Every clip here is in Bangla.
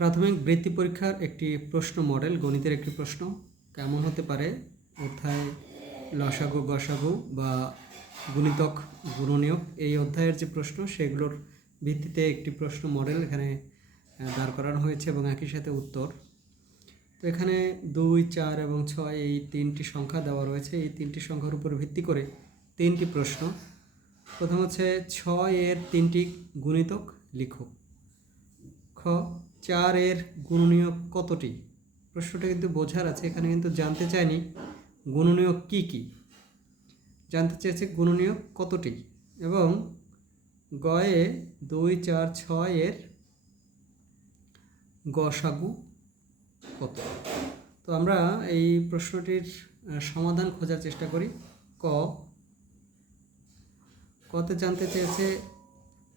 প্রাথমিক বৃত্তি পরীক্ষার একটি প্রশ্ন মডেল, গণিতের একটি প্রশ্ন। কেমন হতে পারে? অধ্যায় লসাগু, গসাগু বা গুণিতক গুণনীয়ক? এই অধ্যায়ের যে প্রশ্ন, সেগুলোর ভিত্তিতে একটি প্রশ্ন মডেল এখানে দাঁড় করানো হয়েছে এবং একই সাথে উত্তর। তো এখানে দুই, চার এবং ছয়, এই তিনটি সংখ্যা দেওয়া রয়েছে। এই তিনটি সংখ্যার উপর ভিত্তি করে তিনটি প্রশ্ন। প্রথম হচ্ছে, ছয় এর তিনটি গুণিতক লিখো। খ চার এর গুণনীয়ক কতটি? প্রশ্নটা কিন্তু বোঝার আছে, এখানে কিন্তু জানতে চাইনি। গুণনীয়ক কি কি? জানতে চেয়েছে গুণনীয়ক কতটি? এবং গয়ে দুই চার ছয় এর গসাগু কত? তো আমরা এই প্রশ্নটির সমাধান খোঁজার চেষ্টা করি। ক। কতে জানতে চেয়েছে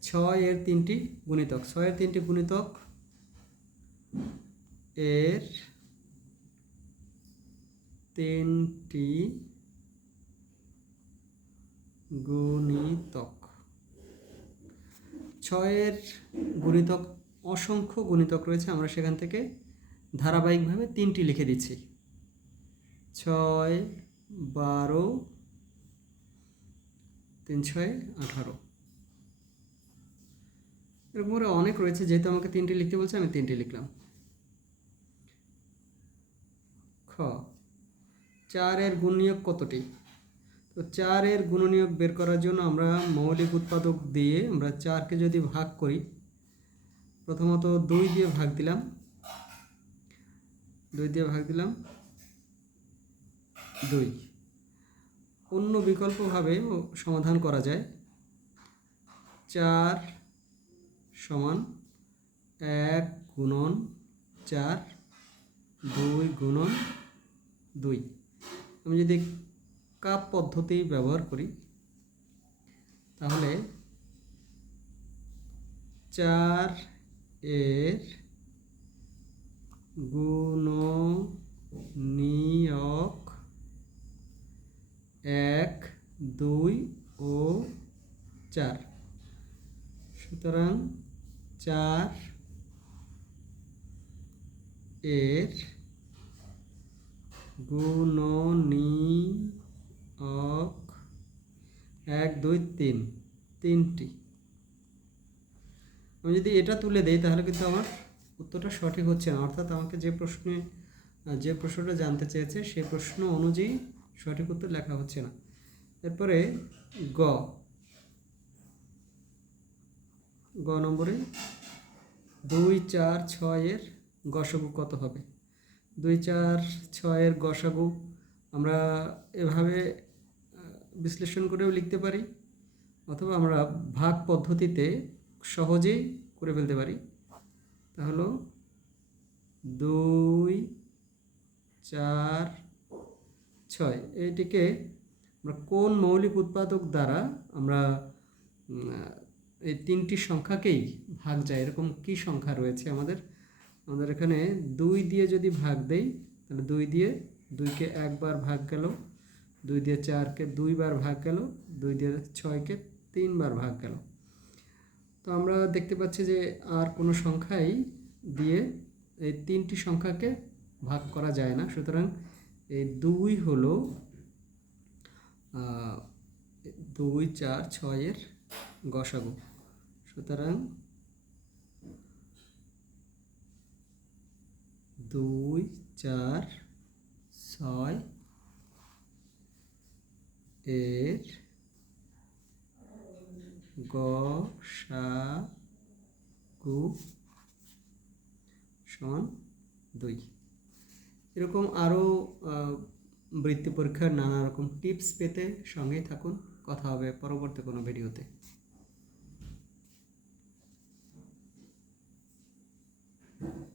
ছয় এর তিনটি গুণিতক। ছয়ের তিনটি গুণিতক এর তিনটি গুণিতক। ছয়ের গুণিতক, অসংখ্য গুণিতক রয়েছে, আমরা সেখান থেকে ধারাবাহিকভাবে তিনটি লিখে দিচ্ছি। ছয়, বারো, তিন, ছয়, আঠারো। এরকম অনেক রয়েছে, যেহেতু আমাকে তিনটি লিখতে বলছে, আমি তিনটি লিখলাম। খ। চারের গুণনীয়ক কতটি? তো চারের গুণনীয়ক বের করার জন্য আমরা মৌলিক উৎপাদক দিয়ে আমরা চারকে যদি ভাগ করি, প্রথমত দুই দিয়ে ভাগ দিলাম। দুই দিয়ে ভাগ দিলাম। দুই। অন্য বিকল্পভাবে সমাধান করা যায়। চার সমান এক গুণন চার দুই গুণন দুই। আমি যদি কাপ পদ্ধতি ব্যবহার করি, তাহলে চার এর গুণনীয়ক এক, দুই ও চার। সুতরাং চার এর গুণনীয়ক এক, দুই, তিন, তিনটি। আমি যদি এটা তুলে দেই, তাহলে কিন্তু আমার উত্তরটা সঠিক হচ্ছে না। অর্থাৎ আমাকে যে প্রশ্নে, যে প্রশ্নটা জানতে চেয়েছে সেই প্রশ্ন অনুযায়ী সঠিক উত্তর লেখা হচ্ছে না। এরপরে গ। গ নম্বরে দুই, চার ছয়ের গসাগু কত হবে? দুই চার ছয়ের গসাগু আমরা এভাবে বিশ্লেষণ করেও লিখতে পারি অথবা আমরা ভাগ পদ্ধতিতে সহজেই করে ফেলতে পারি। তা হলো দুই চার ছয় এইটিকে আমরা কোন মৌলিক উৎপাদক দ্বারা আমরা এই তিনটি সংখ্যাকেই ভাগ যায়? এরকম কি সংখ্যা রয়েছে আমাদের? আমাদের এখানে দুই দিয়ে যদি ভাগ দেই, তাহলে দুই দিয়ে দুইকে একবার ভাগ গেল, দুই দিয়ে চারকে দুইবার ভাগ গেল, দুই দিয়ে ছয়কে তিনবার ভাগ গেল। তো আমরা দেখতে পাচ্ছি যে আর কোনো সংখ্যাই দিয়ে এই তিনটি সংখ্যাকে ভাগ করা যায় না। সুতরাং এই দুই হলো দুই, চার ছয়ের গসাগু। সুতরাং দুই, চার, ছয়, এর গসাগু সমান দুই। এরকম আরও বৃত্তি পরীক্ষার নানা রকম টিপস পেতে সঙ্গেই থাকুন। কথা হবে পরবর্তী কোনো ভিডিওতে।